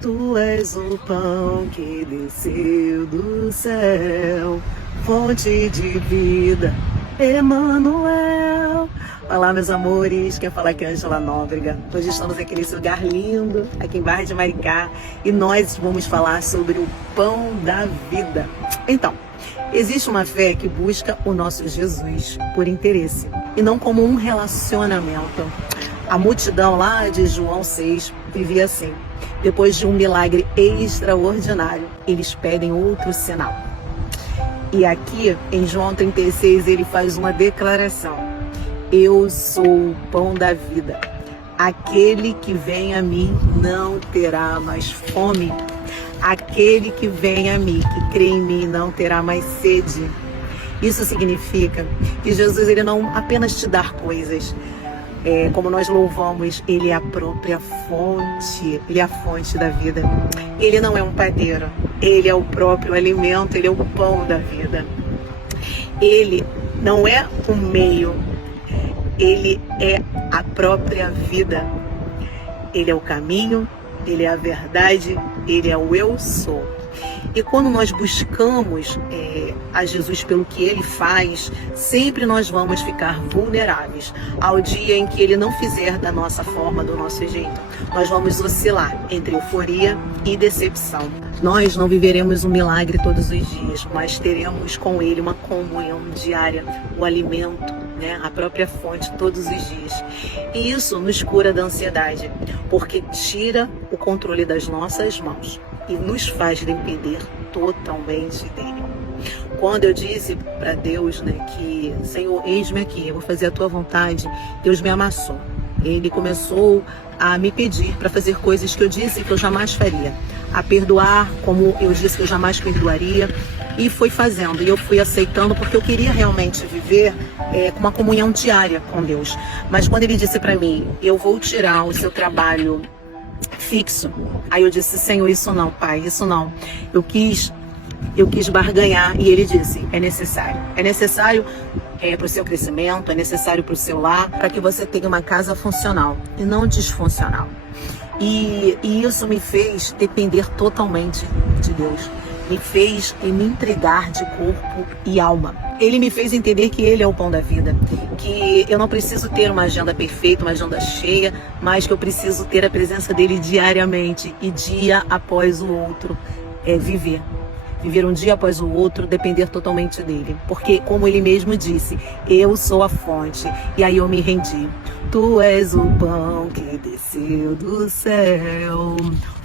Tu és o pão que desceu do céu, fonte de vida, Emanuel. Olá, meus amores, quem fala aqui é Ângela Nóbrega. Hoje estamos aqui nesse lugar lindo, aqui em Barra de Maricá, e nós vamos falar sobre o pão da vida. Então, existe uma fé que busca o nosso Jesus por interesse, e não como um relacionamento. A multidão lá de João 6 vivia assim. Depois de um milagre extraordinário, eles pedem outro sinal. E aqui, em João 36, ele faz uma declaração. Eu sou o pão da vida. Aquele que vem a mim não terá mais fome. Aquele que vem a mim, que crê em mim, não terá mais sede. Isso significa que Jesus ele não apenas te dá coisas. Como nós louvamos, ele é a própria fonte, ele é a fonte da vida. Ele não é um padeiro, ele é o próprio alimento, ele é o pão da vida. Ele não é um meio, ele é a própria vida. Ele é o caminho, ele é a verdade, ele é o eu sou. E quando nós buscamos a Jesus pelo que ele faz, sempre nós vamos ficar vulneráveis ao dia em que ele não fizer da nossa forma, do nosso jeito. Nós vamos oscilar entre euforia e decepção. Nós não viveremos um milagre todos os dias, mas teremos com ele uma comunhão diária, o alimento, a própria fonte todos os dias. E isso nos cura da ansiedade, porque tira o controle das nossas mãos e nos faz depender totalmente dele. Quando eu disse para Deus, que Senhor, eis-me aqui, eu vou fazer a tua vontade, Deus me amassou. Ele começou a me pedir para fazer coisas que eu disse que eu jamais faria, a perdoar como eu disse que eu jamais perdoaria, e foi fazendo, e eu fui aceitando porque eu queria realmente viver com uma comunhão diária com Deus. Mas quando ele disse para mim, eu vou tirar o seu trabalho fixo, aí eu disse, Senhor, isso não, Pai, isso não. Eu quis barganhar, e ele disse, é necessário para o seu crescimento, é necessário para o seu lar, para que você tenha uma casa funcional e não disfuncional. E isso me fez depender totalmente de Deus, me fez me entregar de corpo e alma. Ele me fez entender que ele é o pão da vida, que eu não preciso ter uma agenda perfeita, uma agenda cheia, mas que eu preciso ter a presença dele diariamente e dia após o outro, viver um dia após o outro, depender totalmente dele. Porque, como ele mesmo disse, eu sou a fonte. E aí eu me rendi. Tu és o pão que desceu do céu,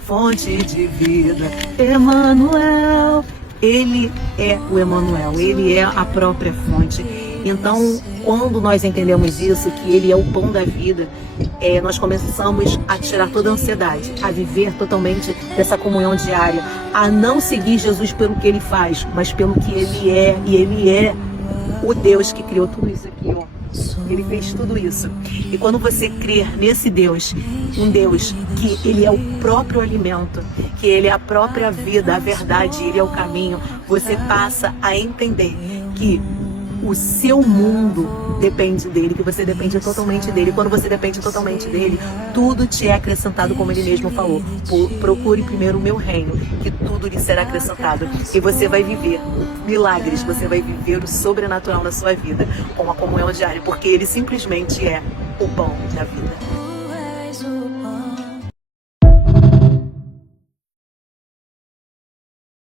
fonte de vida, Emanuel. Ele é o Emanuel, ele é a própria fonte. Então, quando nós entendemos isso, que ele é o pão da vida, nós começamos a tirar toda a ansiedade, a viver totalmente dessa comunhão diária, a não seguir Jesus pelo que ele faz, mas pelo que ele é, e ele é o Deus que criou tudo isso aqui, ó. Ele fez tudo isso. E quando você crer nesse Deus, um Deus que ele é o próprio alimento, que ele é a própria vida, a verdade, ele é o caminho, você passa a entender que o seu mundo depende dele, que você depende totalmente dele. Quando você depende totalmente dele, tudo te é acrescentado, como ele mesmo falou. Procure primeiro o meu reino, que tudo lhe será acrescentado. E você vai viver milagres, você vai viver o sobrenatural na sua vida, com a comunhão diária, porque ele simplesmente é o pão da vida.